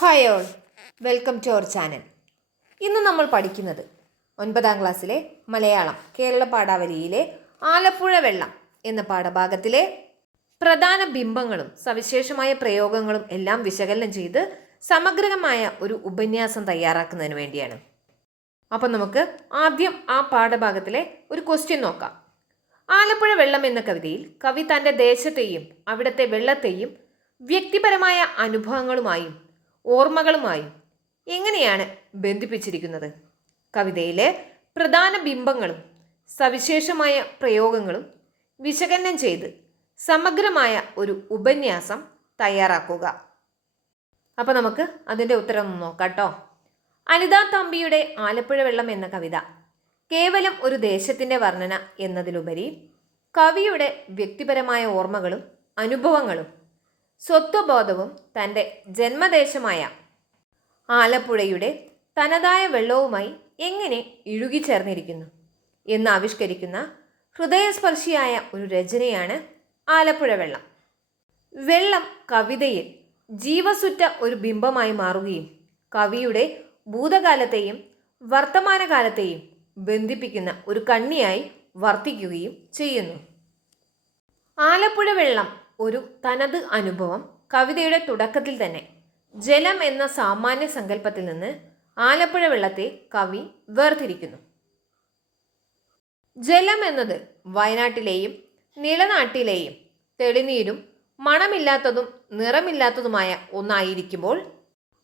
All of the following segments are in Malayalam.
Hi all. Welcome to our channel. ഇന്ന് നമ്മൾ പഠിക്കുന്നത് ഒൻപതാം ക്ലാസ്സിലെ മലയാളം കേരള പാഠാവലിയിലെ ആലപ്പുഴ വെള്ളം എന്ന പാഠഭാഗത്തിലെ പ്രധാന ബിംബങ്ങളും സവിശേഷമായ പ്രയോഗങ്ങളും എല്ലാം വിശകലനം ചെയ്ത് സമഗ്രമായ ഒരു ഉപന്യാസം തയ്യാറാക്കുന്നതിന് വേണ്ടിയാണ്. അപ്പം നമുക്ക് ആദ്യം ആ പാഠഭാഗത്തിലെ ഒരു ക്വസ്റ്റ്യൻ നോക്കാം. ആലപ്പുഴ വെള്ളം എന്ന കവിതയിൽ കവി തന്റെ ദേശത്തെയും അവിടുത്തെ വെള്ളത്തെയും വ്യക്തിപരമായ അനുഭവങ്ങളുമായും ഓർമ്മകളുമായും എങ്ങനെയാണ് ബന്ധിപ്പിച്ചിരിക്കുന്നത്? കവിതയിലെ പ്രധാന ബിംബങ്ങളും സവിശേഷമായ പ്രയോഗങ്ങളും വിശകലനം ചെയ്ത് സമഗ്രമായ ഒരു ഉപന്യാസം തയ്യാറാക്കുക. അപ്പോൾ നമുക്ക് അതിന്റെ ഉത്തരം നോക്കാം കേട്ടോ അനിതാ തമ്പിയുടെ ആലപ്പുഴ വെള്ളം എന്ന കവിത കേവലം ഒരു ദേശത്തിന്റെ വർണന എന്നതിലുപരി കവിയുടെ വ്യക്തിപരമായ ഓർമ്മകളും അനുഭവങ്ങളും സ്വത്വബോധവും തന്റെ ജന്മദേശമായ ആലപ്പുഴയുടെ തനതായ വെള്ളവുമായി എങ്ങനെ ഇഴുകിച്ചേർന്നിരിക്കുന്നു എന്ന് ആവിഷ്കരിക്കുന്ന ഹൃദയസ്പർശിയായ ഒരു രചനയാണ് ആലപ്പുഴ വെള്ളം. വെള്ളം കവിതയിൽ ജീവസുറ്റ ഒരു ബിംബമായി മാറുകയും കവിയുടെ ഭൂതകാലത്തെയും വർത്തമാനകാലത്തെയും ബന്ധിപ്പിക്കുന്ന ഒരു കണ്ണിയായി വർത്തിക്കുകയും ചെയ്യുന്നു. ആലപ്പുഴ വെള്ളം ഒരു തനത് അനുഭവം കവിതയുടെ തുടക്കത്തിൽ തന്നെ. ജലം എന്ന സാമാന്യ സങ്കല്പത്തിൽ നിന്ന് ആലപ്പുഴ വെള്ളത്തെ കവി വേർതിരിക്കുന്നു. ജലം എന്നത് വയനാട്ടിലെയും നിലനാട്ടിലെയും തെളിനീരും മണമില്ലാത്തതും നിറമില്ലാത്തതുമായ ഒന്നായിരിക്കുമ്പോൾ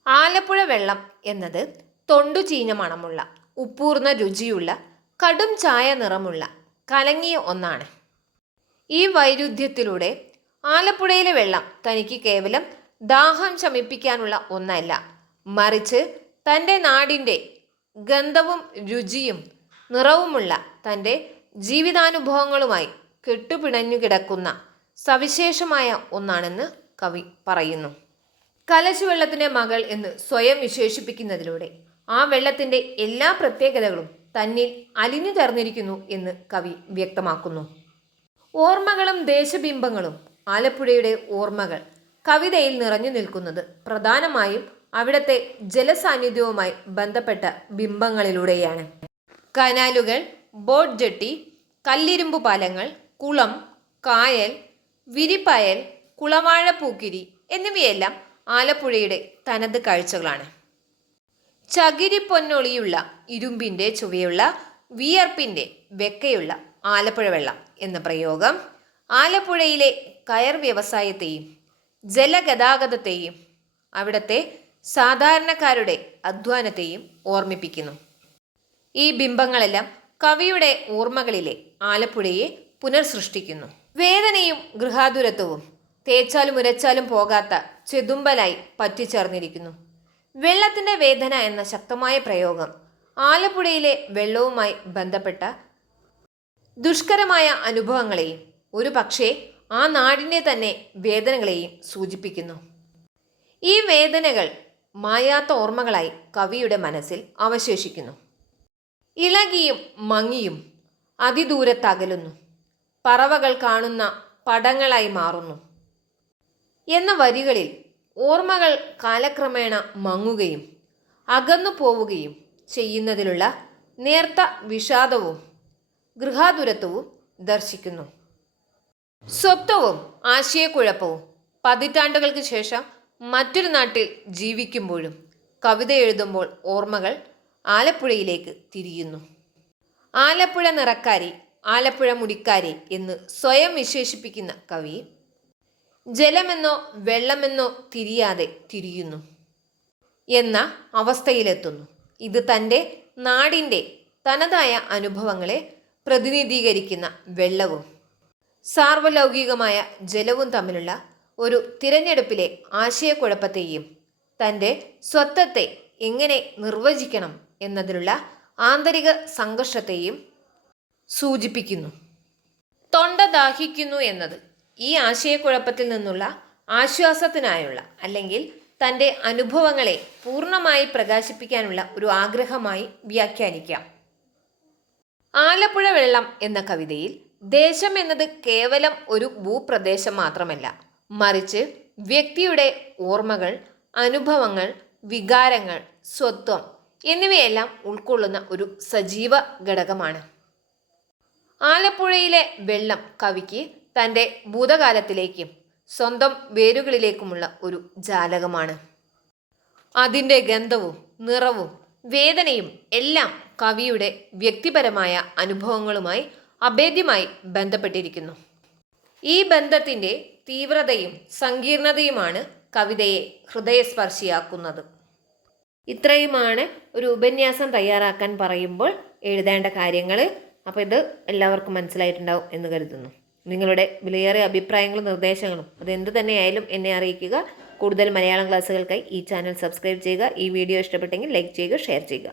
ആലപ്പുഴ വെള്ളം എന്നത് തൊണ്ടുചീഞ്ഞ മണമുള്ള ഉപ്പൂർന്ന രുചിയുള്ള കടും ചായ നിറമുള്ള കലങ്ങിയ ഒന്നാണ്. ഈ വൈരുദ്ധ്യത്തിലൂടെ ആലപ്പുഴയിലെ വെള്ളം തനിക്ക് കേവലം ദാഹം ശമിപ്പിക്കാനുള്ള ഒന്നല്ല. മറിച്ച് തന്റെ നാടിന്റെ ഗന്ധവും രുചിയും നിറവുമുള്ള തന്റെ ജീവിതാനുഭവങ്ങളുമായി കെട്ടുപിണഞ്ഞു കിടക്കുന്ന സവിശേഷമായ ഒന്നാണെന്ന് കവി പറയുന്നു. കലശുവെള്ളത്തിന്റെ മകൾ എന്ന് സ്വയം വിശേഷിപ്പിക്കുന്നതിലൂടെ ആ വെള്ളത്തിന്റെ എല്ലാ പ്രത്യേകതകളും തന്നിൽ അലിഞ്ഞു ചേർന്നിരിക്കുന്നു എന്ന് കവി വ്യക്തമാക്കുന്നു. ഓർമ്മകളും ദേശബിംബങ്ങളും ആലപ്പുഴയുടെ ഓർമ്മകൾ. കവിതയിൽ നിറഞ്ഞു നിൽക്കുന്നത് പ്രധാനമായും അവിടത്തെ ജലസാന്നിധ്യവുമായി ബന്ധപ്പെട്ട ബിംബങ്ങളിലൂടെയാണ്. കനാലുകൾ ബോട്ട് ജെട്ടി കല്ലിരുമ്പു പാലങ്ങൾ കുളം കായൽ വിരിപ്പായൽ കുളവാഴ പൂക്കിരി എന്നിവയെല്ലാം ആലപ്പുഴയുടെ തനത് കാഴ്ചകളാണ്. ചകിരി പൊന്നൊളിയുള്ള ഇരുമ്പിന്റെ ചുവയുള്ള വിയർപ്പിന്റെ വെക്കയുള്ള ആലപ്പുഴ വെള്ളം എന്ന പ്രയോഗം ആലപ്പുഴയിലെ കയർ വ്യവസായത്തെയും ജലഗതാഗതത്തെയും അവിടുത്തെ സാധാരണക്കാരുടെ അധ്വാനത്തെയും ഓർമ്മിപ്പിക്കുന്നു. ഈ ബിംബങ്ങളെല്ലാം കവിയുടെ ഓർമ്മകളിലെ ആലപ്പുഴയെ പുനർസൃഷ്ടിക്കുന്നു. വേദനയും ഗൃഹാതുരത്വവും തേച്ചാലും ഉരച്ചാലും പോകാത്ത ചെതുമ്പലായി പറ്റിച്ചേർന്നിരിക്കുന്നു. വെള്ളത്തിന്റെ വേദന എന്ന ശക്തമായ പ്രയോഗം ആലപ്പുഴയിലെ വെള്ളവുമായി ബന്ധപ്പെട്ട ദുഷ്കരമായ അനുഭവങ്ങളെയും ഒരു പക്ഷേ ആ നാടിനെ തന്നെ വേദനകളെയും സൂചിപ്പിക്കുന്നു. ഈ വേദനകൾ മായാത്ത ഓർമ്മകളായി കവിയുടെ മനസ്സിൽ അവശേഷിക്കുന്നു. ഇളകിയും മങ്ങിയും അതിദൂരത്തകലുന്നു പറവകൾ കാണുന്ന പടങ്ങളായി മാറുന്നു. എന്ന വരികളിൽ ഓർമ്മകൾ കാലക്രമേണ മങ്ങുകയും അകന്നു പോവുകയും ചെയ്യുന്നതിലുള്ള നേർത്ത വിഷാദവും ഗൃഹാതുരത്വവും ദർശിക്കുന്നു. സ്വത്വവും ആശയക്കുഴപ്പവും പതിറ്റാണ്ടുകൾക്ക് ശേഷം മറ്റൊരു നാട്ടിൽ ജീവിക്കുമ്പോഴും കവിത എഴുതുമ്പോൾ ഓർമ്മകൾ ആലപ്പുഴയിലേക്ക് തിരിയുന്നു. ആലപ്പുഴ നിറക്കാരി ആലപ്പുഴ മുടിക്കാരി എന്ന് സ്വയം വിശേഷിപ്പിക്കുന്ന കവി ജലമെന്നോ വെള്ളമെന്നോ തിരിയാതെ തിരിയുന്നു. എന്ന അവസ്ഥയിലെത്തുന്നു. ഇത് തന്റെ നാടിന്റെ തനതായ അനുഭവങ്ങളെ പ്രതിനിധീകരിക്കുന്ന വെള്ളവും സാർവലൗകികമായ ജലവും തമ്മിലുള്ള ഒരു തിരഞ്ഞെടുപ്പിലെ ആശയക്കുഴപ്പത്തെയും തന്റെ സ്വത്വത്തെ എങ്ങനെ നിർവചിക്കണം എന്നതിലുള്ള ആന്തരിക സംഘർഷത്തെയും സൂചിപ്പിക്കുന്നു. തൊണ്ട ദാഹിക്കുന്നു എന്നത് ഈ ആശയക്കുഴപ്പത്തിൽ നിന്നുള്ള ആശ്വാസത്തിനായുള്ള അല്ലെങ്കിൽ തന്റെ അനുഭവങ്ങളെ പൂർണമായി പ്രകാശിപ്പിക്കാനുള്ള ഒരു ആഗ്രഹമായി വ്യാഖ്യാനിക്കാം. ആലപ്പുഴ വെള്ളം എന്ന കവിതയിൽ ദേശം എന്നത് കേവലം ഒരു ഭൂപ്രദേശം മാത്രമല്ല. മറിച്ച് വ്യക്തിയുടെ ഓർമ്മകൾ അനുഭവങ്ങൾ വികാരങ്ങൾ സ്വത്വം എന്നിവയെല്ലാം ഉൾക്കൊള്ളുന്ന ഒരു സജീവ ഘടകമാണ്. ആലപ്പുഴയിലെ വെള്ളം കവിക്ക് തന്റെ ഭൂതകാലത്തിലേക്കും സ്വന്തം വേരുകളിലേക്കുമുള്ള ഒരു ജാലകമാണ്. അതിന്റെ ഗന്ധവും നിറവും വേദനയും എല്ലാം കവിയുടെ വ്യക്തിപരമായ അനുഭവങ്ങളുമായി അഭേദ്യമായി ബന്ധപ്പെട്ടിരിക്കുന്നു. ഈ ബന്ധത്തിന്റെ തീവ്രതയും സങ്കീർണതയുമാണ് കവിതയെ ഹൃദയസ്പർശിയാക്കുന്നത്. ഇത്രയുമാണ് ഒരു ഉപന്യാസം തയ്യാറാക്കാൻ പറയുമ്പോൾ എഴുതേണ്ട കാര്യങ്ങൾ അപ്പോൾ ഇത് എല്ലാവർക്കും മനസ്സിലായിട്ടുണ്ടാവും എന്ന് കരുതുന്നു. നിങ്ങളുടെ വിലയേറിയ അഭിപ്രായങ്ങളും നിർദ്ദേശങ്ങളും അതെന്ത് തന്നെയായാലും എന്നെ അറിയിക്കുക. കൂടുതൽ മലയാളം ക്ലാസ്സുകൾക്കായി ഈ ചാനൽ സബ്സ്ക്രൈബ് ചെയ്യുക. ഈ വീഡിയോ ഇഷ്ടപ്പെട്ടെങ്കിൽ ലൈക്ക് ചെയ്യുക ഷെയർ ചെയ്യുക.